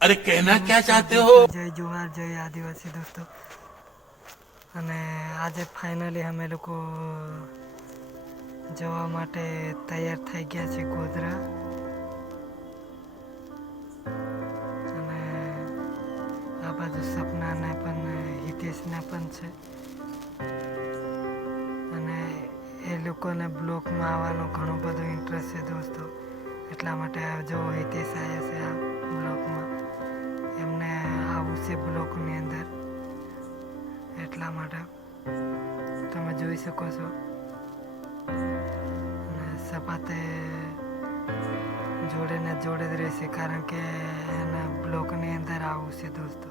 अरे कहना क्या चाहते हो જય જુહાર જય આદિવાસી દોસ્તો અને આજે ફાઇનલી અમે લોકો જવા માટે તૈયાર થઈ ગયા છે ગોધરા અને આ બાજુ સપનાને પણ હિતેશને પણ છે અને એ લોકોને બ્લોકમાં આવવાનો ઘણો બધો ઇન્ટરેસ્ટ છે દોસ્તો એટલા માટે આ જો હિતેશ છે બ્લોકની અંદર. એટલા માટે તમે જોઈ શકો છો. સપાતે જોડે ને જોડે જ રહેશે, કારણ કે એના બ્લોકની અંદર આવું છે દોસ્તો.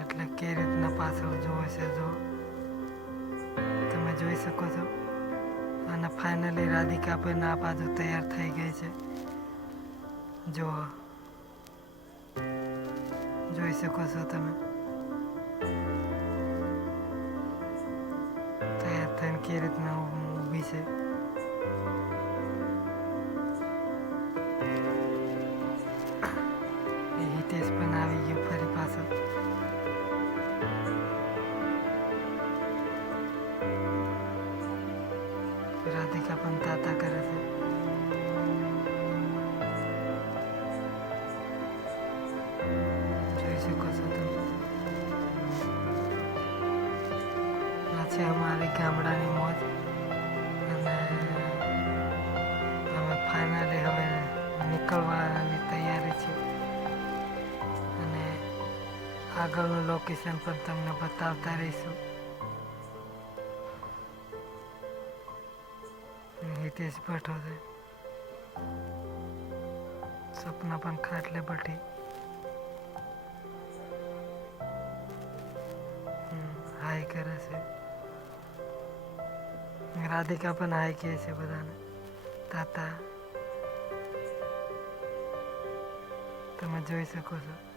એટલે કે રીતના પાછળ જોવે છે જો. તમે જોઈ શકો છો. અને ફાઇનલી રાધિકા પણ આ બાજુ તૈયાર થઈ ગઈ છે. જો જોઈ શકો છો તમે તૈયાર થઈને કે રીતના ઊભી છે હિતેશ પણ આવી ગયો ફરી પાછો રાધિકા પણ તાતા કરે છે છે અમારી ગામડાની મોજ. અને અમે ફાઇનલી હવે નીકળવાની તૈયારી છે. અને આગળનું લોકેશન પણ તમને બતાવતા રહીશું. હિતેશ ભટ્ટ સપના પણ ખાટલે હાય કરે છે. રાધિકા પણ હાય કહે છે બધાને. તાતા તમે જોઈ શકો છો.